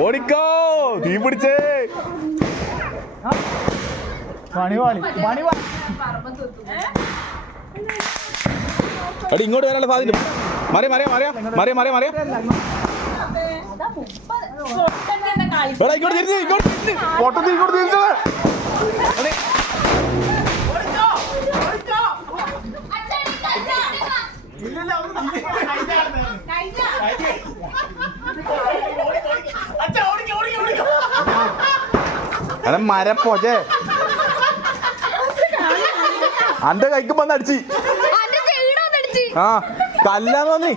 ഓടിക്കോ തീ പിടിച്ചേ അടി ഇങ്ങോട്ട് വരാനുള്ള സാധ്യത മറിയ മറിയ മറിയ മറിയ മറിയ മറിയ ഇങ്ങോട്ട് തിരിച്ച് ഇങ്ങോട്ട് തിരിച്ച് പൊട്ടത്തിൽ ഇങ്ങോട്ട് തിരിച്ചത് മരപ്പോച്ചേ അന്റെ കൈക്ക് വന്ന് അടിച്ച് ആ കല്ലാന്ന് തോന്നി